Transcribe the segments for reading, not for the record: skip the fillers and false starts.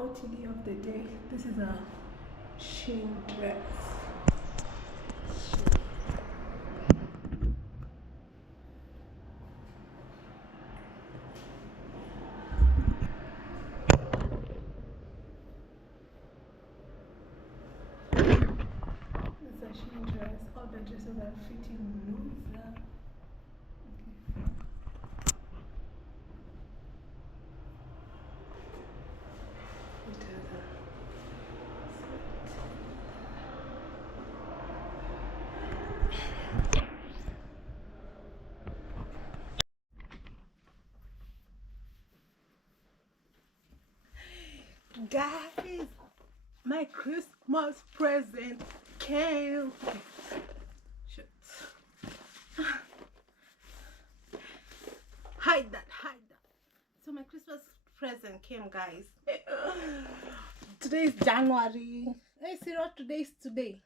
OTD of the day. This is a Shein dress. It's a Shein dress. All the dresses are fitting loose. Guys, my Christmas present came. Shit. Hide that. So my Christmas present came, guys. Today is January. Hey Siri, what today is today?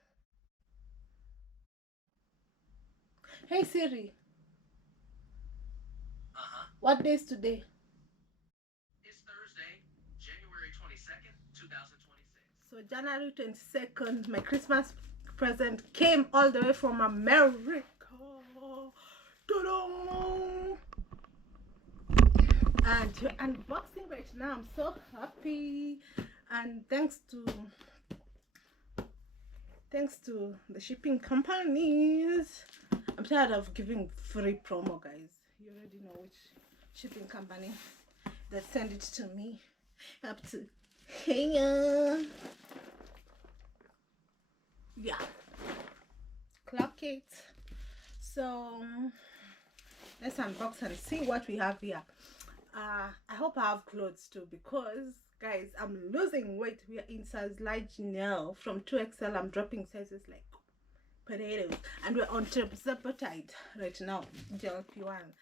Hey Siri. What day is today? It's Thursday, January 22nd, 2026. So January 22nd, my Christmas present came all the way from America. Ta-da! And you're unboxing right now. I'm so happy. And thanks to the shipping companies. I'm tired of giving free promo, guys. You already know which shipping company that sent it to me. Up to Kenyan. Yeah, clock it. So let's unbox and see what we have here. I hope I have clothes too, because guys, I'm losing weight. We are in size large now. From 2XL I'm dropping sizes like potatoes, and we're on tirzepatide right now, GLP-1.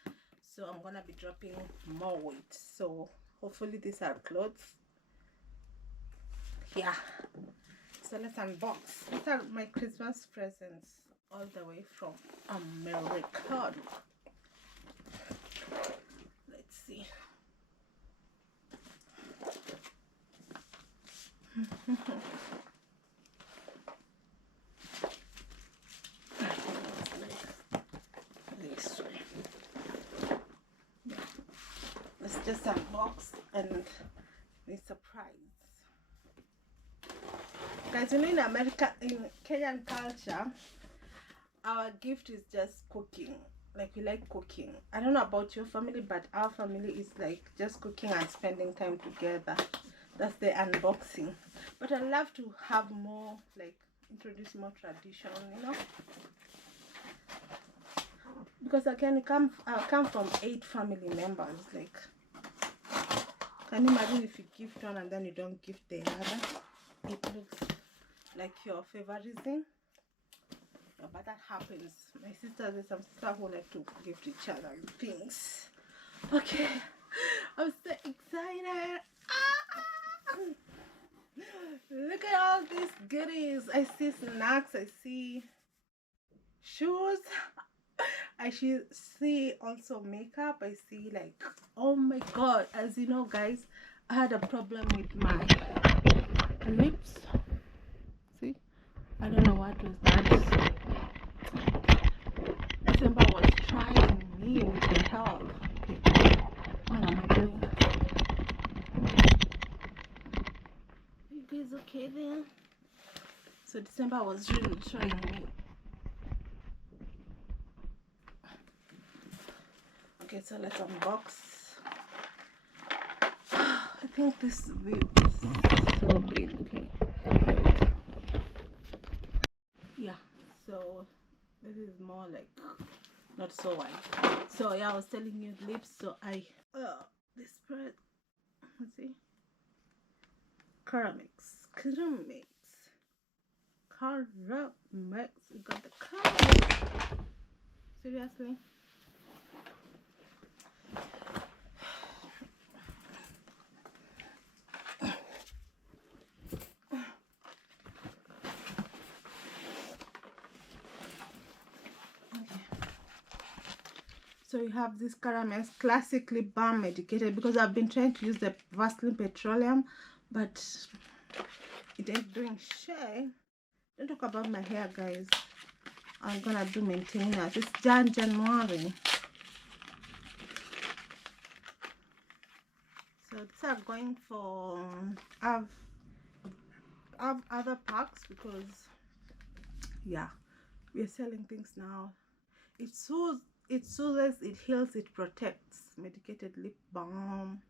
So I'm gonna be dropping more weight. So hopefully these are clothes. Yeah, so let's unbox. These are my Christmas presents all the way from America. Let's see. This way. Yeah. Let's just unbox and be surprised. Guys, you know, in America, in Kenyan culture, our gift is just cooking. Like, we like cooking. I don't know about your family, but our family is like just cooking and spending time together. That's the unboxing. But I love to have more, like, introduce more tradition, you know, because I come from 8 family members. Like, can you imagine if you gift one and then you don't gift the other? It looks like your favoritism. Yeah, but that happens. My sisters and some stuff who like to gift each other things. Okay, I'm so excited. Look at all these goodies. I see snacks, I see shoes, I should see also makeup. I see, like, oh my god, as you know guys, I had a problem with my lips. See, I don't know what was that. December was trying me with the help. What am I doing? You guys okay then? So December was really trying me. Okay, so let's unbox. I think this view is so big. Okay. Yeah, so this is more like not so wide. So yeah, I was telling you lips. So I this spread. Let's see. Caramix. We got the caramix. Seriously. So you have this caramel, classically balm medicated, because I've been trying to use the Vaseline Petroleum, but it ain't doing shit. Don't talk about my hair, guys. I'm gonna do maintenance. It's January. So these are going for I've other packs because yeah, we're selling things now. It soothes, it heals, it protects. Medicated lip balm.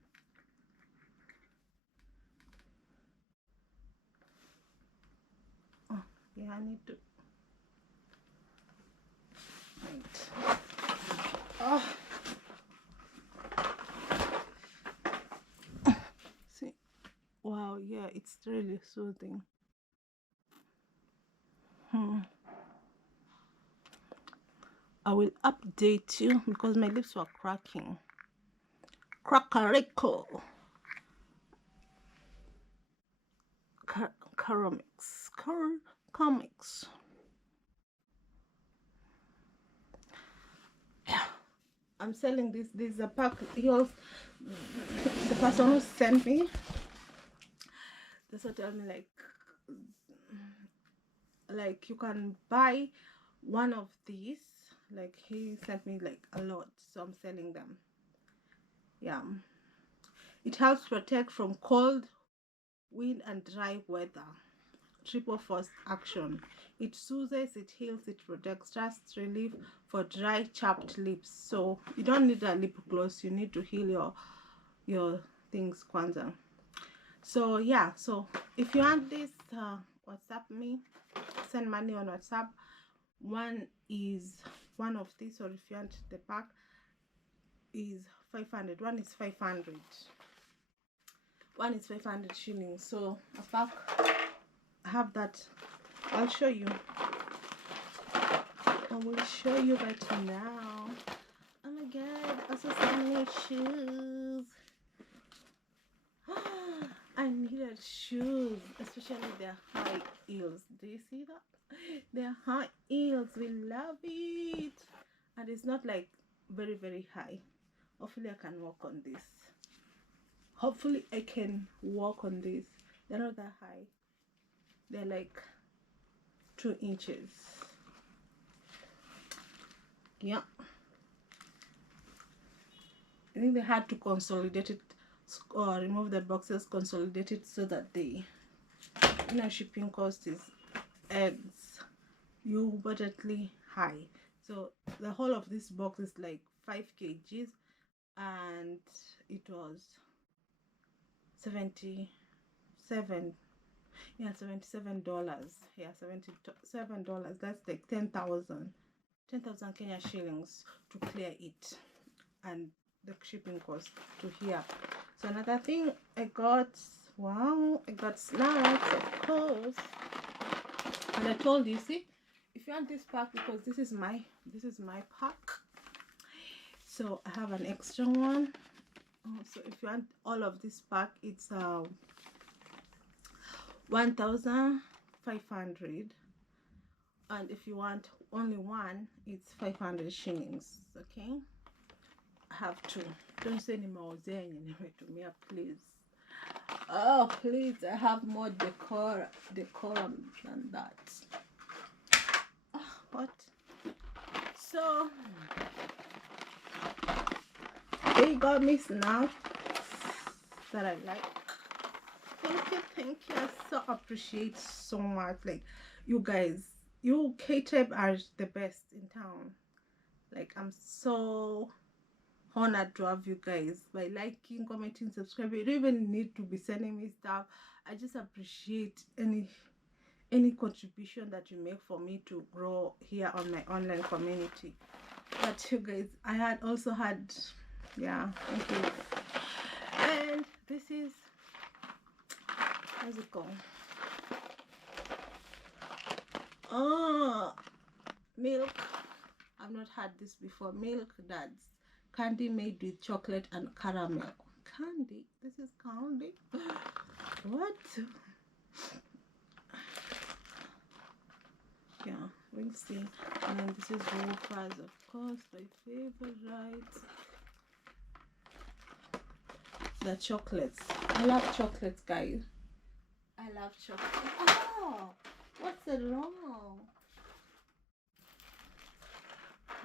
Oh yeah, I need to wait. Oh, see, wow, yeah, it's really soothing. I will update you because my lips were cracking. Crackerico. Comics. Comics. Yeah. I'm selling this. This is a pack. The person who sent me, they sort of tell me like you can buy one of these. Like he sent me like a lot, so I'm selling them. Yeah. It helps protect from cold, wind, and dry weather. Triple force action. It soothes, it heals, it protects. Stress relief for dry, chapped lips. So you don't need a lip gloss. You need to heal your things, Kwanzaa. So yeah. So if you want this, WhatsApp me. Send money on WhatsApp. One is one of these, or if you want the pack, is 500. One is 500. One is 500 shillings. So a pack. I have that. I'll show you. I will show you right now. Oh my god, also sending me shoes. I needed shoes, especially their high heels. Do you see that? Their high heels, we love it. And it's not like very, very high. Hopefully I can walk on this. Hopefully I can walk on this. They're not that high. They're like 2 inches. Yeah, I think they had to consolidate it or remove the boxes, consolidate it so that the shipping cost is budgetly high. So the whole of this box is like 5 kgs and it was 77. Yeah, $77. Yeah, $77. That's like 10,000 Kenya shillings to clear it, and the shipping cost to here. So another thing I got, wow, I got snacks, of course. And I told you, see, if you want this pack, because this is my pack, so I have an extra one. So if you want all of this pack, it's 1,500, and if you want only one, it's 500 shillings. Okay, I have two. Don't say any more to me, please. Oh please, I have more decorum than that. What? So they got me snacks that I like. Thank you. I so appreciate so much. Like, you guys, you K-Tribe are the best in town. Like, I'm so honored to have you guys by liking, commenting, subscribing. You don't even need to be sending me stuff. I just appreciate any contribution that you make for me to grow here on my online community. But you guys, I had also had, yeah, thank you. And this is, how's it going? Oh, milk. I've not had this before. Milk Duds candy made with chocolate and caramel. Candy? This is candy? What? Yeah, we'll see. And then this is Whoppers, of course, my favorite. The chocolates. I love chocolates, guys. love chocolate. Oh, what's it wrong?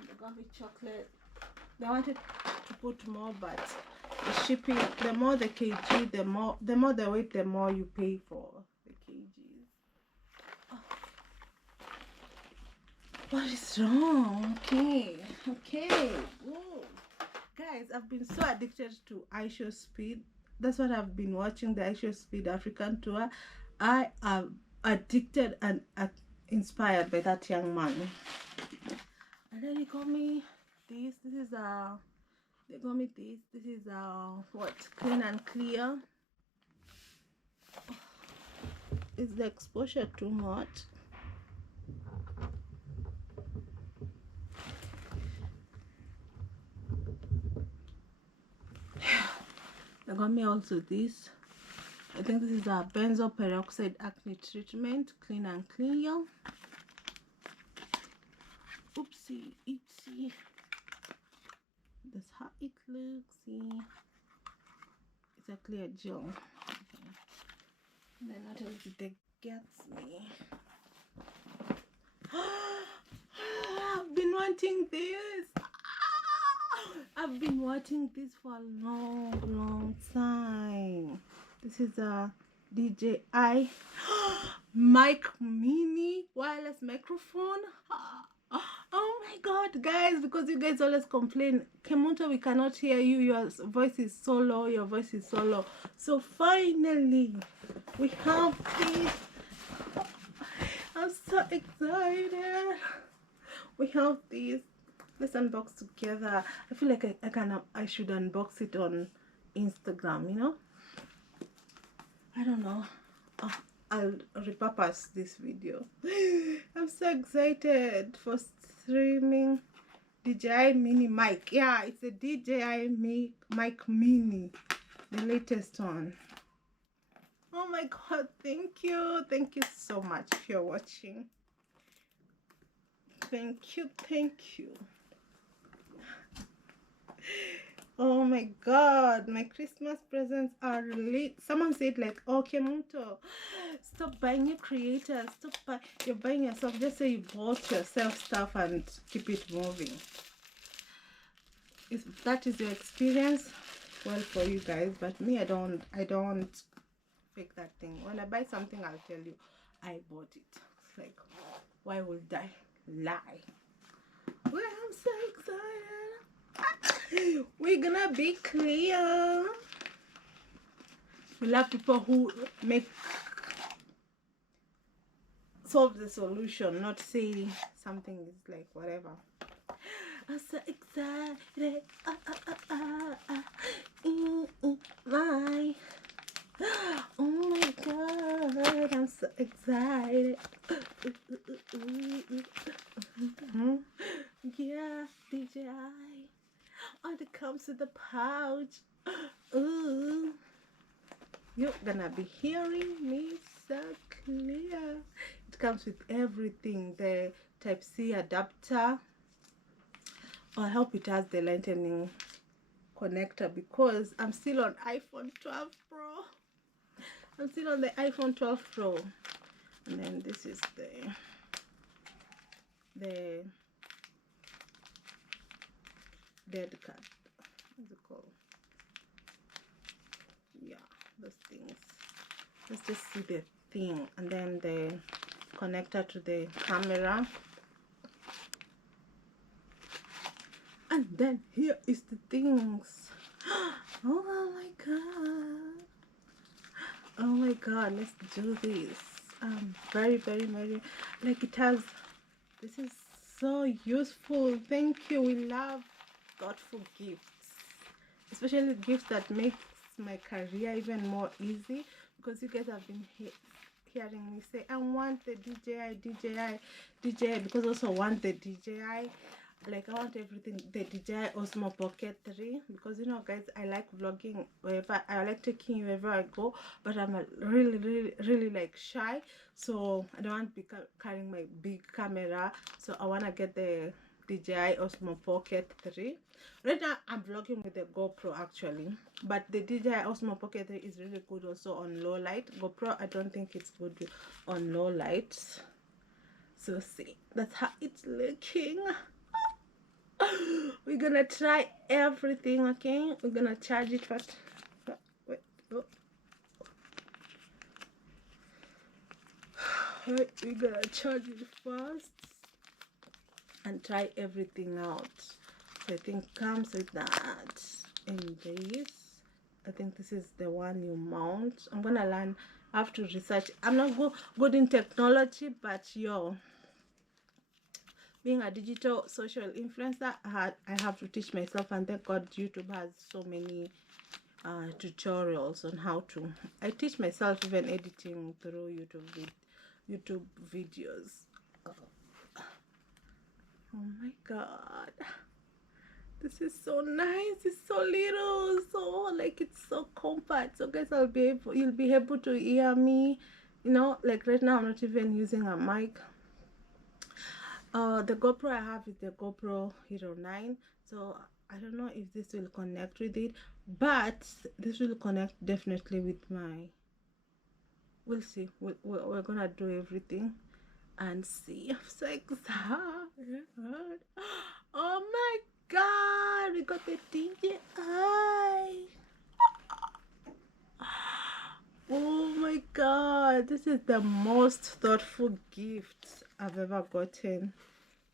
The gummy chocolate. They wanted to put more, but the shipping, the more the kg, the more the weight, the more you pay for the kgs. Oh. What is wrong? Okay. Whoa. Guys, I've been so addicted to iShow Speed. That's what I've been watching, the iShow Speed African tour. I am addicted and inspired by that young man. And then he got me this. This is they got me this. This is what? Clean and Clear. Oh, is the exposure too much? They got me also this. I think this is a benzoyl peroxide acne treatment, Clean and Clear. Oopsie, itsy. That's how it looks. See, it's a clear gel. Okay. And then what else did they get me? I've been wanting this. I've been wanting this for a long time. This is a DJI mic mini wireless microphone. Oh my god, guys, because you guys always complain, Kemunto, we cannot hear you, your voice is so low, your voice is so low. So finally we have this. I'm so excited. We have this. Let's unbox together. I feel like I should unbox it on Instagram, you know. I don't know. Oh, I'll repurpose this video. I'm so excited for streaming DJI mini mic. Yeah, it's a DJI mic mini, the latest one. Oh my god, thank you so much if you're watching. Thank you. Oh my god, my Christmas presents are lit. Someone said like, oh Kemunto, stop buying new creators, you're buying yourself. Just say you bought yourself stuff and keep it moving. If that is your experience, well for you guys, but me, I don't fake that thing. When I buy something, I'll tell you I bought it. It's like, why would I lie? Well, I'm so excited. We're gonna be clear. We love people who solve the solution, not say something is like whatever. I'm so excited. My, oh my god, I'm so excited. Yeah, DJI. Oh, it comes with the pouch. Ooh, you're gonna be hearing me so clear. It comes with everything, the Type-C adapter. Oh, I hope it has the lightning connector because I'm still on iPhone 12 Pro. I'm still on the iPhone 12 Pro. And then this is the dead cat. What's it called? Yeah, those things. Let's just see the thing, and then the connector to the camera. And then here is the things. Oh my god. Oh my god, let's do this. Very like it has, this is so useful. Thank you. We love thoughtful gifts, especially gifts that makes my career even more easy, because you guys have been hearing me say I want the DJI, because I also want the DJI, like I want everything, the DJI Osmo Pocket 3, because you know guys, I like vlogging wherever, I like taking you wherever I go, but I'm a really like shy, so I don't want to be carrying my big camera, so I want to get the DJI Osmo Pocket 3. Right now I'm vlogging with the GoPro actually, but the DJI Osmo Pocket 3 is really good also on low light. GoPro, I don't think it's good on low light. So see, that's how it's looking. We're gonna try everything. Okay, we're gonna charge it first. Wait, oh. We're gonna charge it first and try everything out. So I think comes with that and this. I think this is the one you mount. I'm gonna learn. I have to research. I'm not good in technology, but being a digital social influencer, I have to teach myself, and thank God YouTube has so many tutorials on how to. I teach myself even editing through YouTube videos. Oh my God, this is so nice. It's so little, so like it's so compact. So guys, you'll be able to hear me. You know, like right now I'm not even using a mic. The GoPro I have is the GoPro Hero 9, so I don't know if this will connect with it, but this will connect definitely with my. We'll see. We're gonna do everything and see. I'm so excited. Oh my God, we got the DJI. Oh my God, this is the most thoughtful gift I've ever gotten.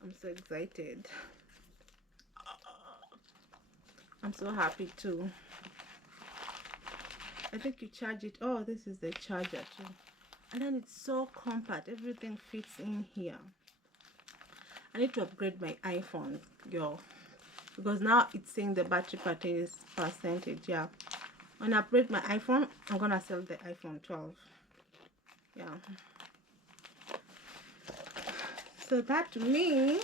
I'm so excited. I'm so happy too. I think you charge it. Oh, this is the charger too. And then it's so compact. Everything fits in here. I need to upgrade my iPhone, girl, because now it's saying the battery percentage. Yeah. When I upgrade my iPhone, I'm gonna sell the iPhone 12. Yeah. So that means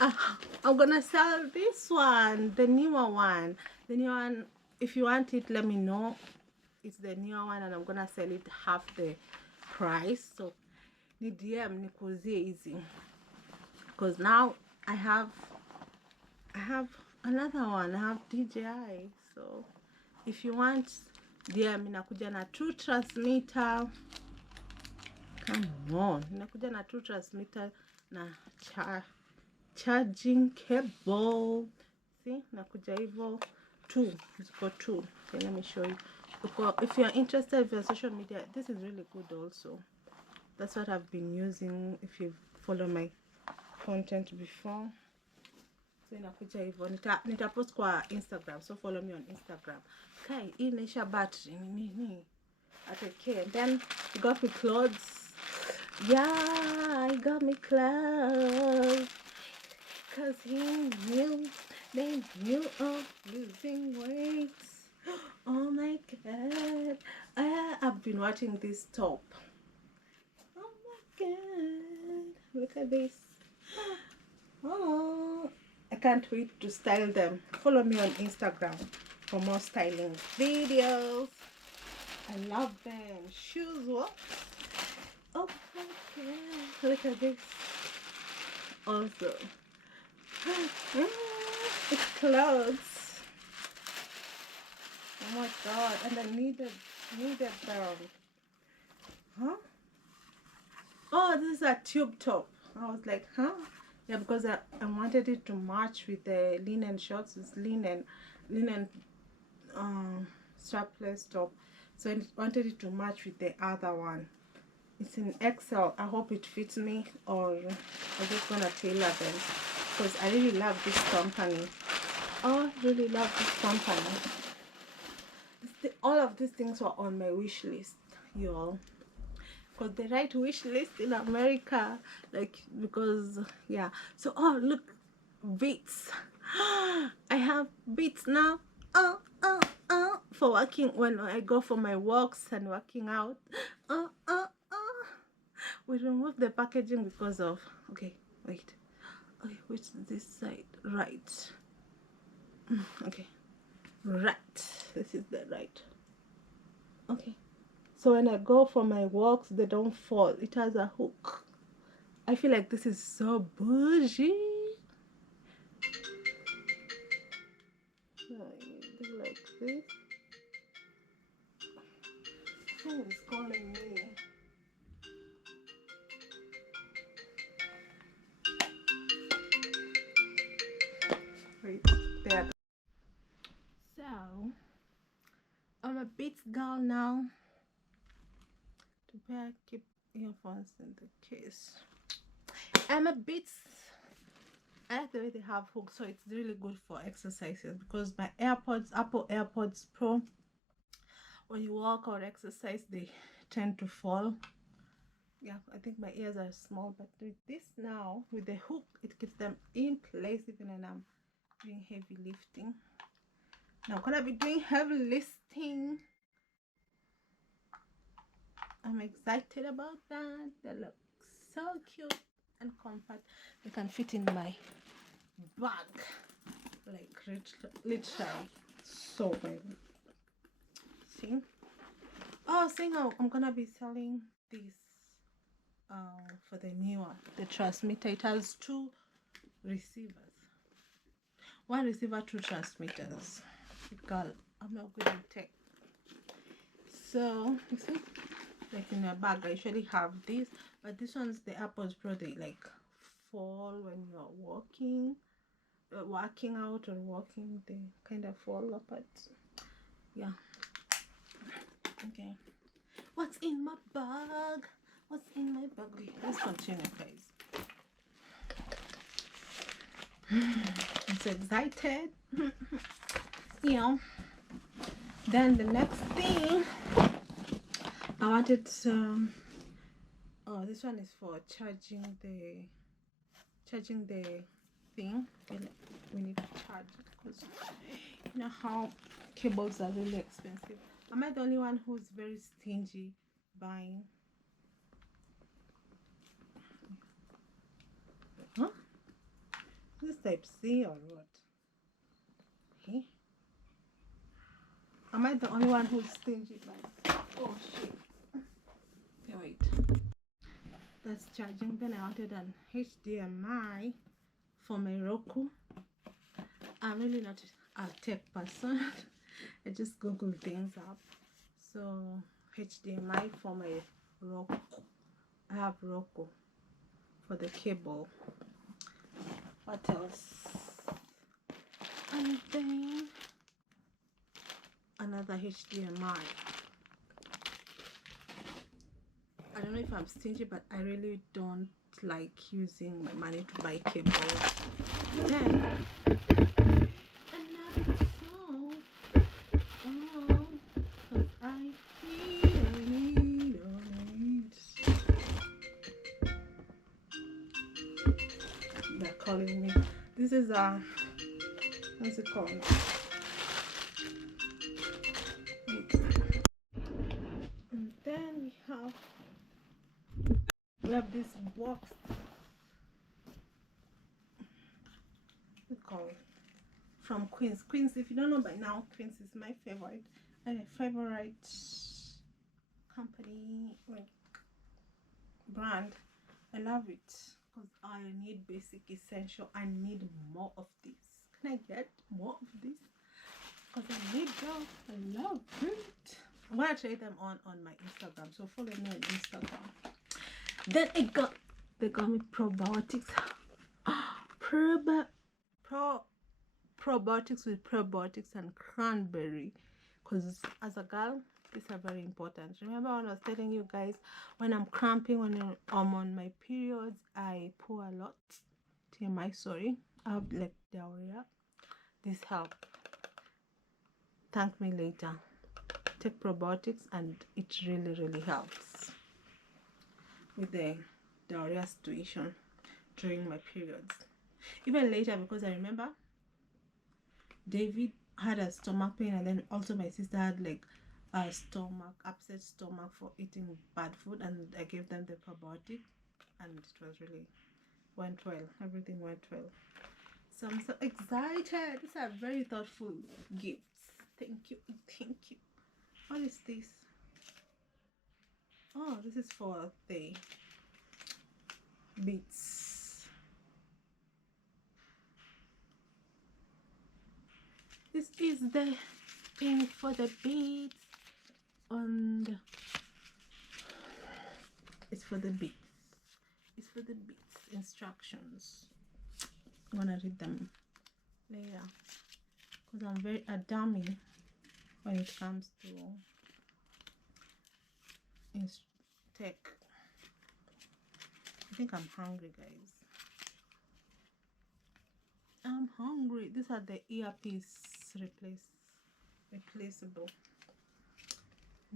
I'm gonna sell this one, the newer one. The new one, if you want it, let me know. It's the newer one, and I'm gonna sell it half the price. So ni DM nikuzie easy, because now I have another one. I have DJI. So if you want, DM inakuja na 2 transmitter. Come on, inakuja na 2 transmitter na charging cable. See, nakuja hivyo 2. It's got 2. So let me show you. If you're interested in your social media, this is really good also. That's what I've been using. If you follow my content before, so inakuja hivyo. Nitapost kwa Instagram, so follow me on Instagram. Okay, hii inaisha battery nini atake. And then you got me clothes. Yeah, I got me clothes, cause they knew of losing weight. Oh my God, I've been watching this top. Oh my God, look at this. Oh, I can't wait to style them. Follow me on Instagram for more styling videos. I love them. Shoes, what? Oh my God, look at this. Also, it's clothes. Oh my God, and I needed them. Huh? Oh, this is a tube top. I was like, huh? Yeah, because I wanted it to match with the linen shorts. It's linen strapless top. So I wanted it to match with the other one. It's in XL. I hope it fits me, or I'm just gonna tailor them, because I really love this company. Oh, I really love this company. All of these things were on my wish list, y'all. Because they write wish list in America, like, because yeah. So oh look, Beats. I have Beats now. For working, when I go for my walks and working out. We remove the packaging because of, okay, wait, which this side, right, okay, right, this is the right, okay. So when I go for my walks, they don't fall. It has a hook. I feel like this is so bougie. Do like this. Who is calling me? Wait, there. So I'm a Beats girl now. To keep earphones in the case. I'm a Beats. I like the way they have hooks, so it's really good for exercises because my AirPods, Apple AirPods Pro, when you walk or exercise, they tend to fall. Yeah, I think my ears are small, but with this now, with the hook, it keeps them in place even when I'm doing heavy lifting. Now I'm gonna be doing heavy lifting. I'm excited about that. They look so cute and compact. They can fit in my bag, like literally so big. See? Oh, seeing how I'm gonna be selling this for the new one, the transmitter. It has 2 receivers, 1 receiver, 2 transmitters. Girl, I'm not good at tech. So you see, like in a bag, I usually have this, but this one's the AirPods Pro. They like fall when you're working out or walking. They kind of fall apart. Yeah. Okay. What's in my bag? What's in my bag? Okay, let's continue, guys. I'm so excited. You know. Then the next thing I wanted to. Oh, this one is for charging the thing. We need to charge it because you know how cables are really expensive. Am I the only one who's very stingy buying? Huh? Is this type C or what? Okay. Am I the only one who's stingy buying? Oh shit. Okay, wait. That's charging. Then I wanted an HDMI for my Roku. I'm really not a tech person. I just Google things up. So HDMI for my Roku. I have Roku for the cable. What else? And then another HDMI. I don't know if I'm stingy, but I really don't like using my money to buy cables. Then another song. Oh, 'cause I need it. They're calling me. This is what's it called? And then we have this box. What's it called? From Queens. If you don't know by now, Queens is my favorite company, like brand. I love it because I need basic essential. I need more of this. Can I get more of this? Because I need them. I love it. I'm gonna try them on my Instagram, so follow me on Instagram. Then they got me probiotics. Probiotics with probiotics and cranberry, because as a girl these are very important. Remember when I was telling you guys, when I'm cramping, when I'm on my periods, I poo a lot. TMI, sorry, I have like diarrhea. This help. Thank me later. Take probiotics and it really helps with the diarrhea situation during my periods, even later, because I remember David had a stomach pain, and then also my sister had like a upset stomach for eating bad food, and I gave them the probiotic and it was really went well. Everything went well. So I'm so excited. These are very thoughtful gifts. Thank you. What is this? Oh, this is for the beads. This is the thing for the beads, and it's for the beads. It's for the beads. Instructions. I'm gonna read them later because I'm very a dummy when it comes to tech. I think I'm hungry, guys. I'm hungry. These are the earpiece replaceable.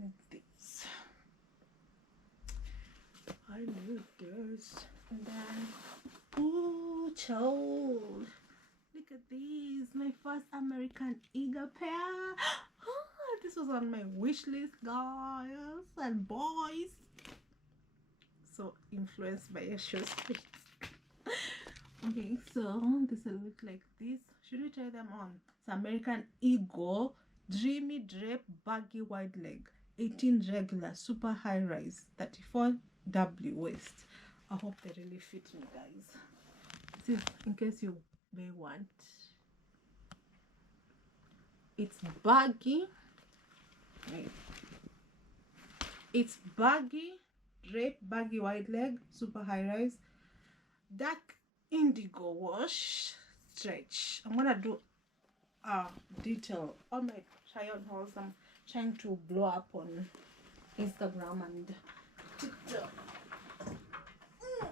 Like this. I love this. And then, ooh, child. Look at these. My first American Eagle pair. This was on my wish list, guys and boys. So influenced by a show street. Okay, so this will look like this. Should we try them on? It's American Eagle, dreamy drape, baggy wide leg, 18 regular, super high rise, 34W waist. I hope they really fit me, guys. This is in case you may want. It's baggy. It's baggy drape, baggy wide leg, super high rise, dark indigo wash, stretch. I'm gonna do a detail on my try-on hauls. I'm trying to blow up on Instagram and TikTok,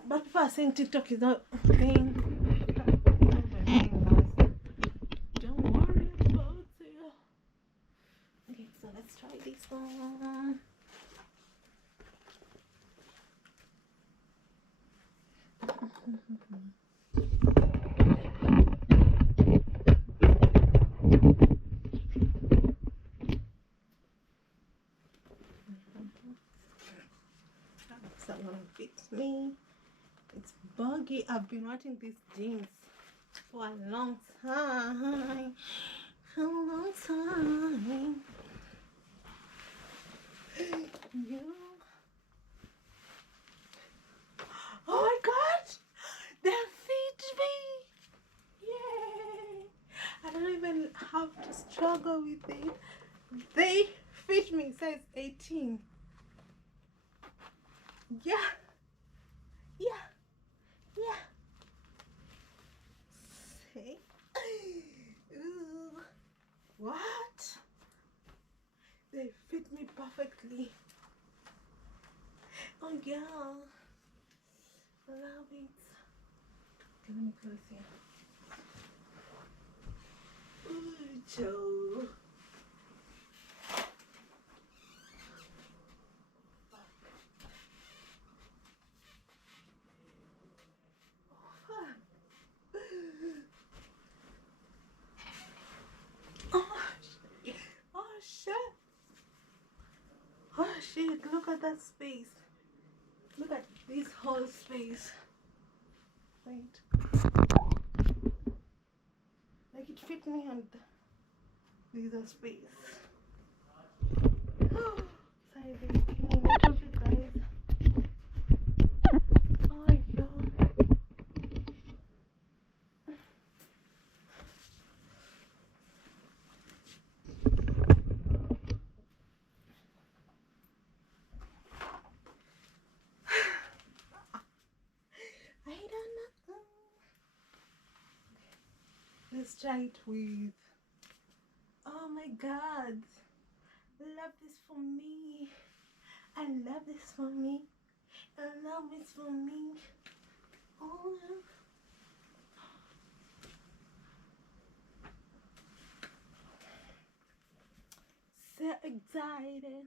but people are saying TikTok is not paying. Don't worry about it. Okay, so let's try this one. That one fits me. It's buggy. I've been watching these jeans for a long time. For a long time. Yeah. Oh my god! They fit me! Yay! I don't even have to struggle with it. They fit me. It says 18. Yeah. Yeah. Yeah. See? Ooh. What? They fit me perfectly. Oh yeah. Love it. Okay, let me close here. Ooh, Joe. Oh shit. Oh shit, look at that space. Look at this whole space. Wait. Like it fit me and there's a space. Sorry, baby. Guys. Oh my god. I don't know. Let's try it with. Oh my god. Love this for me. I love this for me. I love this for me. Oh. So excited.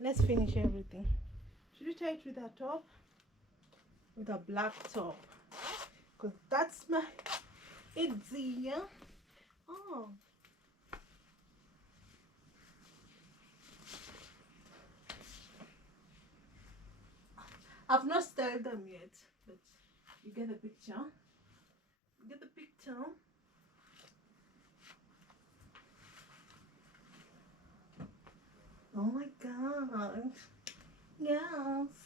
Let's finish everything. Should we try it with a top? With a black top. Because that's my idea. Oh. I've not styled them yet, but you get the picture. You get the picture. Oh my god. Yes.